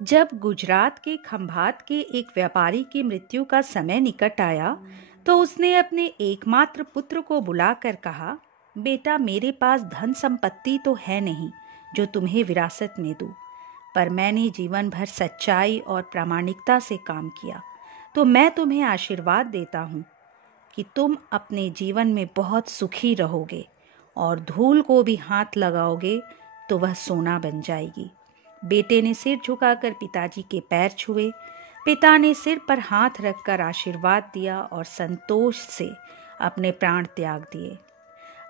जब गुजरात के खंभात के एक व्यापारी की मृत्यु का समय निकट आया तो उसने अपने एकमात्र पुत्र को बुलाकर कहा, बेटा, मेरे पास धन संपत्ति तो है नहीं जो तुम्हें विरासत में दूं, पर मैंने जीवन भर सच्चाई और प्रामाणिकता से काम किया, तो मैं तुम्हें आशीर्वाद देता हूँ कि तुम अपने जीवन में बहुत सुखी रहोगे और धूल को भी हाथ लगाओगे तो वह सोना बन जाएगी। बेटे ने सिर झुकाकर पिताजी के पैर छुए। पिता ने सिर पर हाथ रखकर आशीर्वाद दिया और संतोष से अपने प्राण त्याग दिए।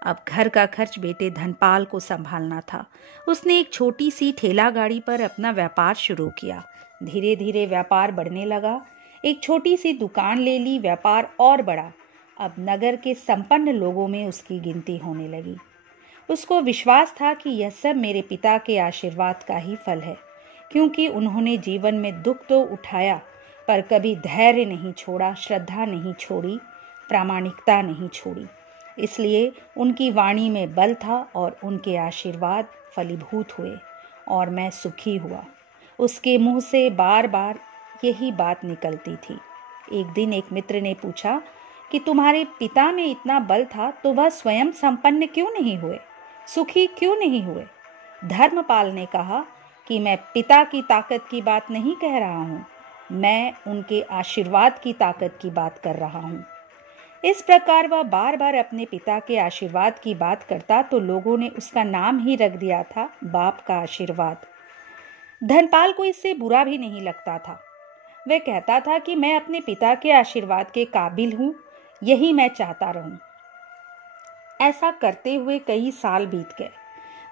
अब घर का खर्च बेटे धनपाल को संभालना था। उसने एक छोटी सी ठेला गाड़ी पर अपना व्यापार शुरू किया। धीरे धीरे व्यापार बढ़ने लगा। एक छोटी सी दुकान ले ली, व्यापार और बढ़ा। अब नगर के संपन्न लोगों में उसकी गिनती होने लगी। उसको विश्वास था कि यह सब मेरे पिता के आशीर्वाद का ही फल है, क्योंकि उन्होंने जीवन में दुख तो उठाया पर कभी धैर्य नहीं छोड़ा, श्रद्धा नहीं छोड़ी, प्रामाणिकता नहीं छोड़ी। इसलिए उनकी वाणी में बल था और उनके आशीर्वाद फलीभूत हुए और मैं सुखी हुआ। उसके मुंह से बार बार यही बात निकलती थी। एक दिन एक मित्र ने पूछा कि तुम्हारे पिता में इतना बल था तो वह स्वयं संपन्न क्यों नहीं हुए, सुखी क्यों नहीं हुए? धर्मपाल ने कहा कि मैं पिता की ताकत की बात नहीं कह रहा हूँ, मैं उनके आशीर्वाद की ताकत की बात कर रहा हूँ। इस प्रकार वह बार बार अपने पिता के आशीर्वाद की बात करता तो लोगों ने उसका नाम ही रख दिया था बाप का आशीर्वाद। धनपाल को इससे बुरा भी नहीं लगता था। वह कहता था कि मैं अपने पिता के आशीर्वाद के काबिल हूँ, यही मैं चाहता रहूं। ऐसा करते हुए कई साल बीत गए।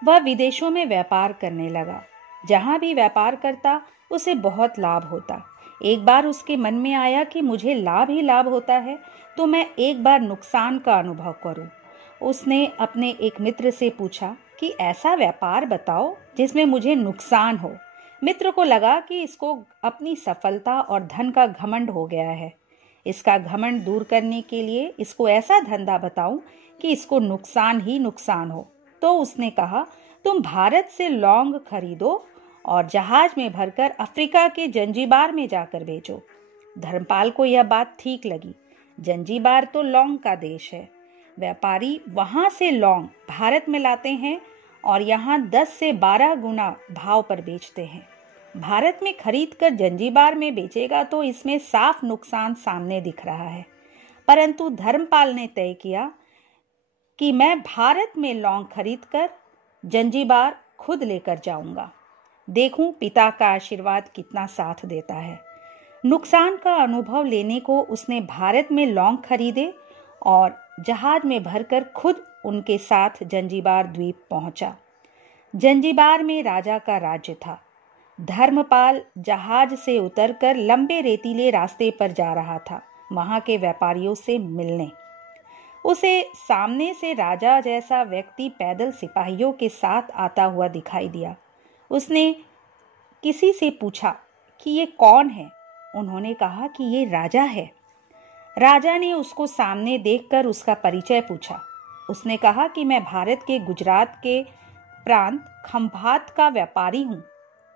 वह विदेशों में व्यापार करने लगा। जहां भी व्यापार करता उसे बहुत लाभ होता। एक बार उसके मन में आया कि मुझे लाभ ही लाभ होता है तो मैं एक बार नुकसान का अनुभव करूं। उसने अपने एक मित्र से पूछा कि ऐसा व्यापार बताओ जिसमें मुझे नुकसान हो। मित्र को लगा कि इसको अपनी सफलता और धन का घमंड हो गया है। इसका घमंड दूर करने के लिए इसको ऐसा धंधा बताऊं कि इसको नुकसान ही नुकसान हो। तो उसने कहा, तुम भारत से लौंग खरीदो और जहाज में भरकर अफ्रीका के जंजीबार में जाकर बेचो। धर्मपाल को यह बात ठीक लगी। जंजीबार तो लौंग का देश है। व्यापारी वहां से लौंग भारत में लाते हैं और यहाँ 10 से 12 गुना भाव पर बेचते हैं। भारत में खरीद कर जंजीबार में बेचेगा तो इसमें साफ नुकसान सामने दिख रहा है। परंतु धर्मपाल ने तय किया कि मैं भारत में लौंग खरीद कर जंजीबार खुद लेकर जाऊंगा। देखूं पिता का आशीर्वाद कितना साथ देता है। नुकसान का अनुभव लेने को उसने भारत में लौंग खरीदे और जहाज में भरकर खुद उनके साथ जंजीबार द्वीप पहुंचा। जंजीबार में राजा का राज्य था। धर्मपाल जहाज से उतरकर लंबे रेतीले रास्ते पर जा रहा था वहां के व्यापारियों से मिलने। उसे सामने से राजा जैसा व्यक्ति पैदल सिपाहियों के साथ आता हुआ दिखाई दिया। उसने किसी से पूछा कि ये कौन है? उन्होंने कहा कि ये राजा है। राजा ने उसको सामने देखकर उसका परिचय पूछा। उसने कहा कि मैं भारत के गुजरात के प्रांत खंभात का व्यापारी हूँ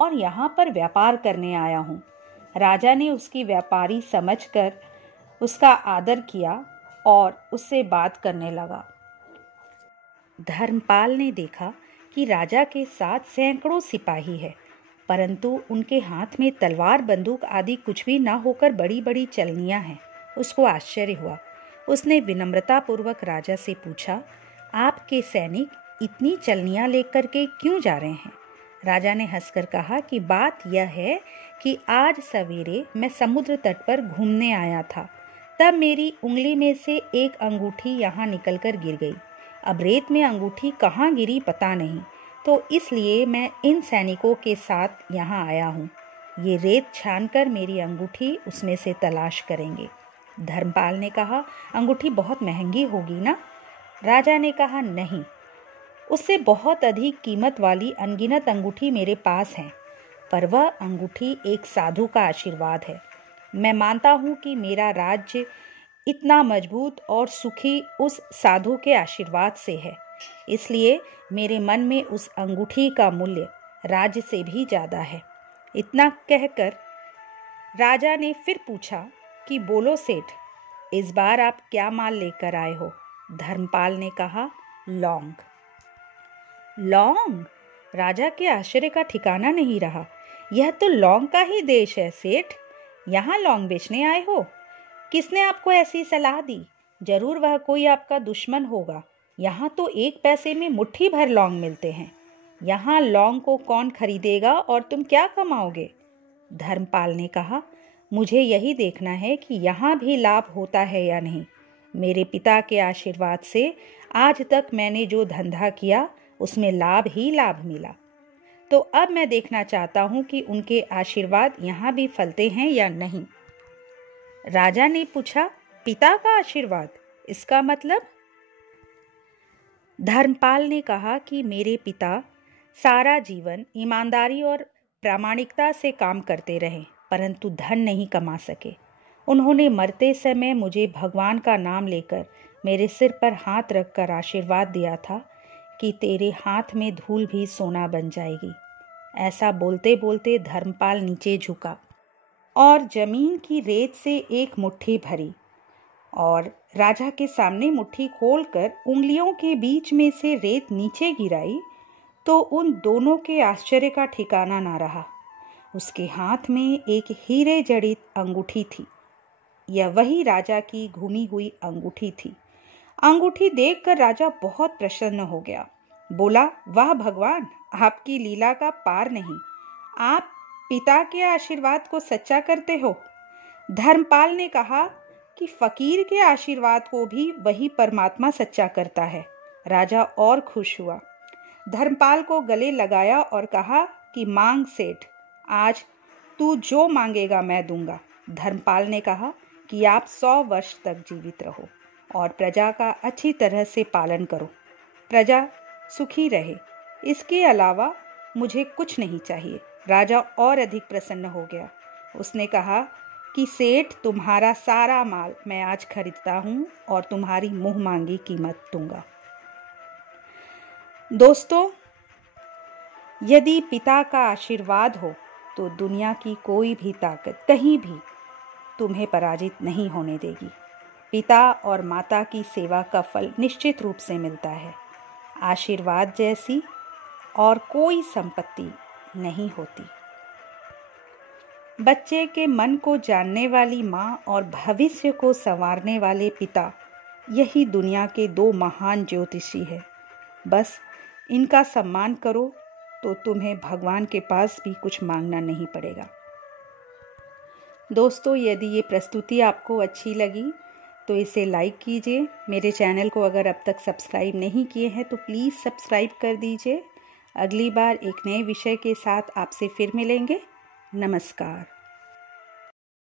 और यहाँ पर व्यापार करने आया हूँ। राजा ने उसकी व्यापारी समझकर उसका आदर किया और उससे बात करने लगा। धर्मपाल ने देखा कि राजा के साथ सैकड़ों सिपाही है, परंतु उनके हाथ में तलवार, बंदूक आदि कुछ भी ना होकर बड़ी बड़ी चलनियां हैं। उसको आश्चर्य हुआ। उसने विनम्रता पूर्वक राजा से पूछा, आपके सैनिक इतनी चलनियां लेकर के क्यों जा रहे हैं? राजा ने हंसकर कहा कि बात यह है कि आज सवेरे मैं समुद्र तट पर घूमने आया था, तब मेरी उंगली में से एक अंगूठी यहाँ निकलकर गिर गई। अब रेत में अंगूठी कहाँ गिरी पता नहीं, तो इसलिए मैं इन सैनिकों के साथ यहाँ आया हूँ। ये रेत छानकर मेरी अंगूठी उसमें से तलाश करेंगे। धर्मपाल ने कहा, अंगूठी बहुत महंगी होगी ना? राजा ने कहा, नहीं, उससे बहुत अधिक कीमत वाली अनगिनत अंगूठी मेरे पास है, पर वह अंगूठी एक साधु का आशीर्वाद है। मैं मानता हूँ कि मेरा राज्य इतना मजबूत और सुखी उस साधु के आशीर्वाद से है, इसलिए मेरे मन में उस अंगूठी का मूल्य राज्य से भी ज्यादा है। इतना कहकर राजा ने फिर पूछा कि बोलो सेठ, इस बार आप क्या माल लेकर आए हो? धर्मपाल ने कहा, लौंग। लौंग? राजा के आश्चर्य का ठिकाना नहीं रहा। यह तो लौंग का ही देश है सेठ, यहाँ लौंग बेचने आए हो? किसने आपको ऐसी सलाह दी? जरूर वह कोई आपका दुश्मन होगा। यहाँ तो 1 पैसे में मुट्ठी भर लौंग मिलते हैं। यहाँ लौंग को कौन खरीदेगा और तुम क्या कमाओगे? धर्मपाल ने कहा, मुझे यही देखना है कि यहाँ भी लाभ होता है या नहीं। मेरे पिता के आशीर्वाद से आज तक मैंने जो धंधा किया उसमें लाभ ही लाभ मिला। तो अब मैं देखना चाहता हूँ कि उनके आशीर्वाद यहाँ भी फलते हैं या नहीं। राजा ने पूछा, पिता का आशीर्वाद? इसका मतलब? धर्मपाल ने कहा कि मेरे पिता सारा जीवन ईमानदारी और प्रामाणिकता से काम करते रहे, परंतु धन नहीं कमा सके। उन्होंने मरते समय मुझे भगवान का नाम लेकर मेरे सिर पर हाथ रखकर आशीर्वाद दिया था कि तेरे हाथ में धूल भी सोना बन जाएगी। ऐसा बोलते बोलते धर्मपाल नीचे झुका और जमीन की रेत से एक मुट्ठी भरी और राजा के सामने मुट्ठी खोलकर उंगलियों के बीच में से रेत नीचे गिराई तो उन दोनों के आश्चर्य का ठिकाना ना रहा। उसके हाथ में एक हीरे जड़ित अंगूठी थी। यह वही राजा की घूमी हुई अंगूठी थी। अंगूठी देखकर राजा बहुत प्रसन्न हो गया। बोला, वाह भगवान, आपकी लीला का पार नहीं। आप पिता के आशीर्वाद को सच्चा करते हो। धर्मपाल ने कहा कि फकीर के आशीर्वाद को भी वही परमात्मा सच्चा करता है। राजा और खुश हुआ। धर्मपाल को गले लगाया और कहा कि मांग सेठ, आज तू जो मांगेगा मैं दूंगा। धर्मपाल ने कहा कि आप 100 वर्ष तक जीवित रहो और प्रजा का अच्छी तरह से पालन करो, प्रजा सुखी रहे। इसके अलावा मुझे कुछ नहीं चाहिए। राजा और अधिक प्रसन्न हो गया। उसने कहा कि सेठ, तुम्हारा सारा माल मैं आज खरीदता हूं और तुम्हारी मुंह मांगी कीमत दूंगा। दोस्तों, यदि पिता का आशीर्वाद हो तो दुनिया की कोई भी ताकत कहीं भी तुम्हें पराजित नहीं होने देगी। पिता और माता की सेवा का फल निश्चित रूप से मिलता है। आशीर्वाद जैसी और कोई संपत्ति नहीं होती। बच्चे के मन को जानने वाली माँ और भविष्य को संवारने वाले पिता, यही दुनिया के 2 महान ज्योतिषी हैं। बस इनका सम्मान करो तो तुम्हें भगवान के पास भी कुछ मांगना नहीं पड़ेगा। दोस्तों, यदि ये प्रस्तुति आपको अच्छी लगी तो इसे लाइक कीजिए। मेरे चैनल को अगर अब तक सब्सक्राइब नहीं किए हैं तो प्लीज़ सब्सक्राइब कर दीजिए। अगली बार एक नए विषय के साथ आपसे फिर मिलेंगे। नमस्कार।